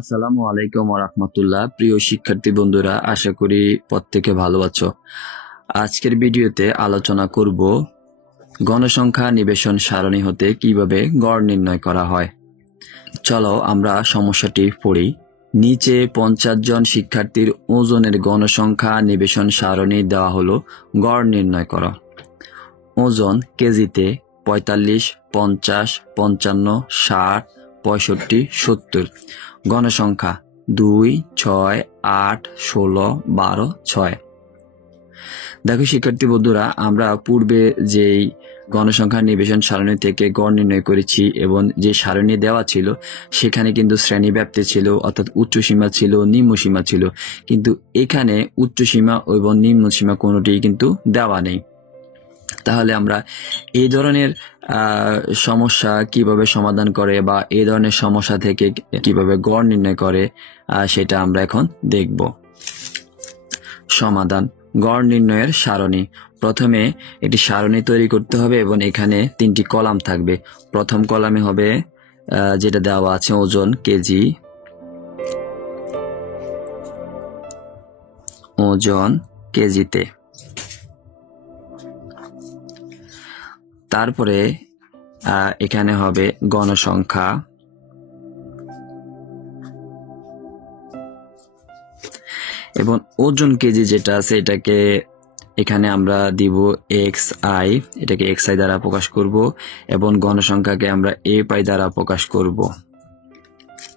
আসসালামু আলাইকুম ওয়া রাহমাতুল্লাহ। প্রিয় শিক্ষার্থী বন্ধুরা, আশা করি প্রত্যেকে ভালো আছো। আজকের ভিডিওতে আলোচনা করব গণসংখ্যা নিবেশন সারণী হতে কিভাবে গড় নির্ণয় করা হয়। চলো আমরা সমস্যাটি পড়ি। নিচে 50 জন শিক্ষার্থীর ওজনের গণসংখ্যা নিবেশন সারণী দেওয়া হলো, গড় নির্ণয় করো। ওজন কেজিতে 45, 50, 55, 60, 65, 70। গণসংখ্যা 2, 6, 8, 16, 12, 6। দেখো শিক্ষার্থী বন্ধুরা, আমরা পূর্বে যেই গণসংখ্যা নিবেশন সারণী থেকে গড় নির্ণয় করেছি এবং যে সারণী দেওয়া ছিল সেখানে কিন্তু শ্রেণী ব্যাপ্তি ছিল, অর্থাৎ উচ্চ সীমা ছিল, নিম্ন সীমা ছিল, কিন্তু এখানে উচ্চ সীমা এবং নিম্ন সীমা কোনোটিই কিন্তু দেওয়া নেই। তাহলে আমরা এই ধরনের সমস্যা কিভাবে সমাধান করে বা এই ধরনের সমস্যা থেকে কিভাবে গড় নির্ণয় করে সেটা আমরা এখন দেখব। সমাধান: গড় নির্ণয়ের সারণী। প্রথমে একটি সারণী তৈরি করতে হবে এবং এখানে 3টি কলাম থাকবে। প্রথম কলামে হবে যেটা দেওয়া আছে ওজন কেজি, ওজন কেজিতে। তারপরে এখানে হবে গণসংখ্যা, এবং ওজন কেজি যেটা আছে এটাকে এখানে আমরা দিব xi, এটাকে xi দ্বারা প্রকাশ করব, এবং গণসংখ্যাকে আমরা a দ্বারা প্রকাশ করব।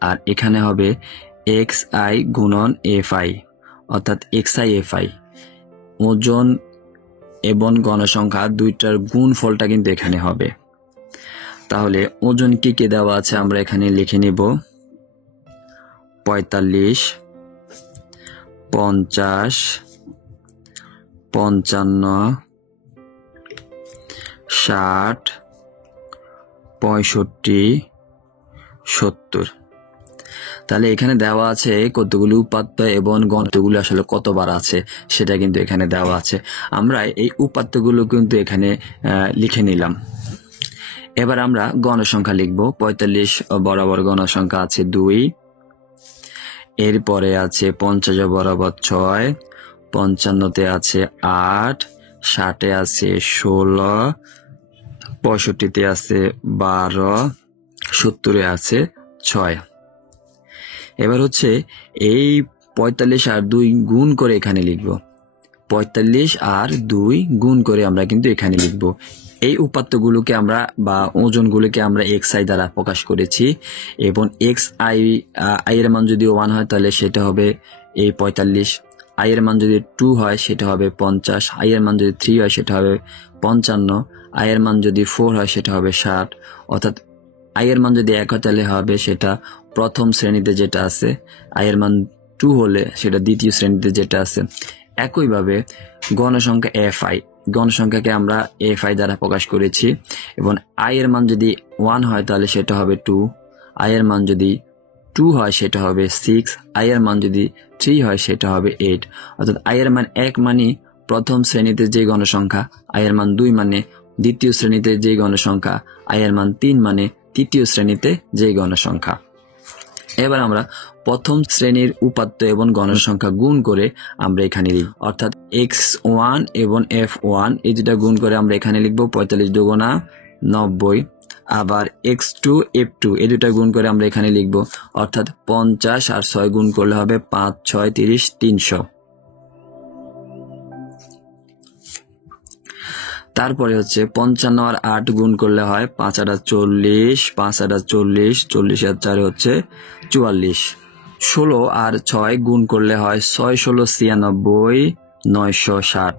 আর এখানে হবে xi গুণন fi, অর্থাৎ xi fi। ওজন এবং গণসংখ্যা দুইটার গুণফলটা কিন্তু এখানে হবে। তাহলে ওজন কি কি দেওয়া আছে আমরা এখানে লিখে নিব। 45, 50, 55, 60, 65, 70। তাহলে এখানে দেওয়া আছে কতগুলো উপাত্ত এবং গণগুলো আসলে কতবার আছে সেটা কিন্তু এখানে দেওয়া আছে। আমরা এই উপাত্তগুলো কিন্তু এখানে লিখে নিলাম। এবার আমরা গণসংখ্যা লিখব। 45 বরাবর গণসংখ্যা আছে 2, এরপরে আছে 50 বরাবর 6, 55-তে আছে 8, 60-এ আছে 16, 65-তে আছে 12, 70-এ আছে 6। এবার হচ্ছে এই 45 আর 2 গুণ করে এখানে লিখব। 45 আর 2 গুণ করে আমরা কিন্তু এখানে লিখব। এই উপাত্তগুলোকে আমরা বা ওজনগুলোকে আমরা xi দ্বারা প্রকাশ করেছি, এবং xi এর মান যদি 1 হয় তাহলে সেটা হবে এই 45, i এর মান যদি 2 হয় সেটা হবে 50, i এর মান যদি 3 হয় সেটা হবে 55, i এর মান যদি 4 হয় সেটা হবে 60, অর্থাৎ i এর মান যদি 1 হয় তাহলে হবে সেটা প্রথম শ্রেণীতে যেটা আছে, i এর মান 2 হলে সেটা দ্বিতীয় শ্রেণীতে যেটা আছে। একইভাবে গণসংখ্যা fi, গণসংখ্যাকে আমরা fi দ্বারা প্রকাশ করেছি, এবং i এর মান যদি 1 হয় তাহলে সেটা হবে 2, i এর মান যদি 2 হয় সেটা হবে 6, i এর মান যদি 3 হয় সেটা হবে 8, অর্থাৎ i এর মান 1 মানে প্রথম শ্রেণীতে যে গণসংখ্যা, i এর মান 2 মানে দ্বিতীয় শ্রেণীতে যে গণসংখ্যা, i এর মান 3 মানে তৃতীয় শ্রেণীতে যে গণসংখ্যা। এবার আমরা প্রথম শ্রেণীর উপাত্ত এবং গণসংখ্যা গুণ করে আমরা এখানে লিখব, অর্থাৎ x1 এবং f1 এই দুটা গুণ করে আমরা এখানে লিখব 45 দুগুণা 90। আবার x2 f2 এই দুটা গুণ করে আমরা এখানে লিখব, অর্থাৎ 50 আর 6 গুণ করলে হবে 5, 6, 30, 300। তারপরে হচ্ছে 55 আর 8 গুণ করলে হয় 5 আর 40, 5 আর 40, 40 আর 4 হচ্ছে 44। 16 আর 6 গুণ করলে হয় 6, 16, 96, 960।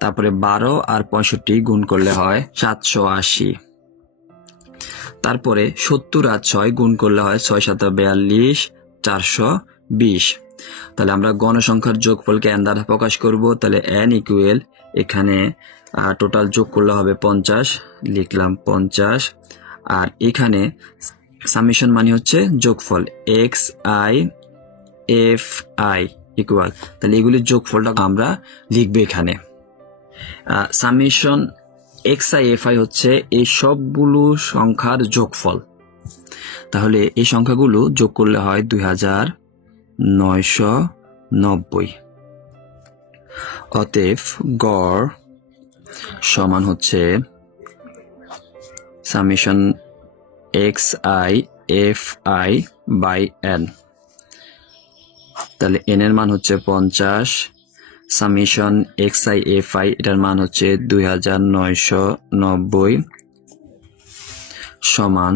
তারপরে 12 আর 65 গুণ করলে হয় 780। তারপরে 70 আর 6 গুণ করলে হয় 6, 7, 42, 420। তাহলে আমরা গণসংখ্যার যোগফলকে n দ্বারা প্রকাশ করব। তাহলে n ইকুয়াল এখানে টোটাল যোগ করলে হবে 50, লিখলাম 50, আর এখানে সামেশন মানে হচ্ছে যোগফল xi fi ইকুয়াল, তাহলে এগুলির যোগফলটা আমরা লিখব এখানে। সামেশন xi fi হচ্ছে এই সবগুলো সংখ্যার যোগফল। তাহলে এই সংখ্যাগুলো যোগ করলে হয় 2990। অতএব গড় সমান হচ্ছে সামেশন xi/fi/n। তাহলে n এর মান হচ্ছে 50, সামেশন xi/fi এটার মান হচ্ছে 2990 সমান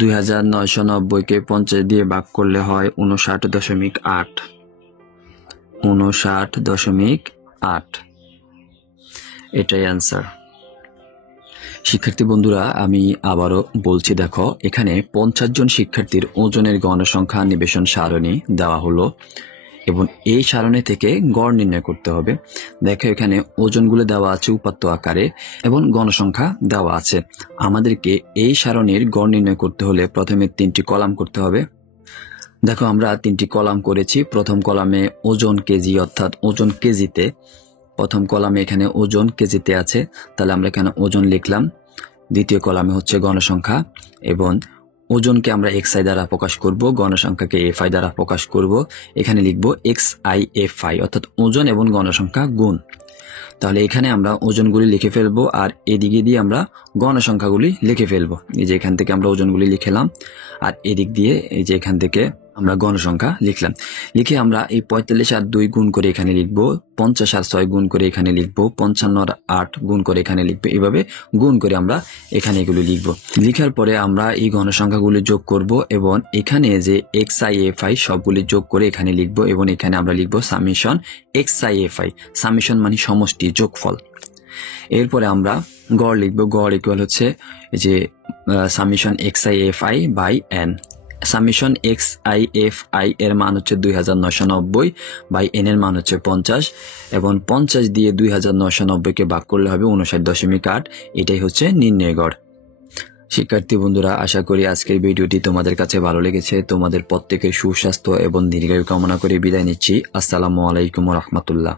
2990 কে 50 দিয়ে ভাগ করলে হয় 59.8। 59.8 এটাই অ্যান্সার। শিক্ষার্থী বন্ধুরা, আমি আবারও বলছি, দেখো এখানে 50 জন শিক্ষার্থীর ওজনের গণসংখ্যা নিবেশন সারণী দেওয়া হলো এবং এই সারণী থেকে গড় নির্ণয় করতে হবে। দেখো এখানে ওজনগুলো দেওয়া আছে উপাত্ত আকারে এবং গণসংখ্যা দেওয়া আছে। আমাদেরকে এই সারণীর গড় নির্ণয় করতে হলে প্রথমে 3টি কলাম করতে হবে। দেখো আমরা 3টি কলাম করেছি। প্রথম কলামে ওজন কেজি, অর্থাৎ ওজন কেজিতে। প্রথম কলামে এখানে ওজন কেজিতে আছে, তাহলে আমরা এখানে ওজন লিখলাম। দ্বিতীয় কলামে হচ্ছে গণসংখ্যা এবং ওজনকে আমরা xi দ্বারা প্রকাশ করব, গণসংখ্যাকে fi দ্বারা প্রকাশ করব। এখানে লিখব xi/fi, অর্থাৎ ওজন এবং গণসংখ্যা গুণ। তাহলে এখানে আমরা ওজনগুলি লিখে ফেলবো আর এদিকে দিয়ে আমরা গণসংখ্যাগুলি লিখে ফেলবো। এই যে এখান থেকে আমরা ওজনগুলি লিখলাম আর এদিক দিয়ে এই যে এখান থেকে আমরা গণসংখ্যা লিখলাম। লিখে আমরা এই 45 আর 2 গুণ করে এখানে লিখবো, 50 আর 6 গুণ করে এখানে লিখবো, 55 আর 8 গুণ করে এখানে লিখবো। এভাবে গুণ করে আমরা এখানে এগুলো লিখবো। লিখার পরে আমরা এই গণসংখ্যাগুলি যোগ করব এবং এখানে যে xi/fi সবগুলি যোগ করে এখানে লিখবো এবং এখানে আমরা লিখবো সামেশন xi/fi। সামেশন মানে সমষ্টি, যোগফল। এরপরে আমরা গড় লিখবো। গড় ইকুয়াল হচ্ছে যে সামেশন xi/fi/n। সামেশন xi/fi এর মান হচ্ছে 2990 বাই n এর মান হচ্ছে 50 এবং 50 দিয়ে 2990 কে ভাগ করলে হবে 59.8। এটাই হচ্ছে নির্ণয় গড়। শিক্ষার্থী বন্ধুরা, আশা করি আজকের ভিডিওটি তোমাদের কাছে ভালো লেগেছে। তোমাদের প্রত্যেকের সুস্বাস্থ্য এবং দীর্ঘায়ু কামনা করে বিদায় নিচ্ছি। আসসালামু আলাইকুম ওয়া রাহমাতুল্লাহ।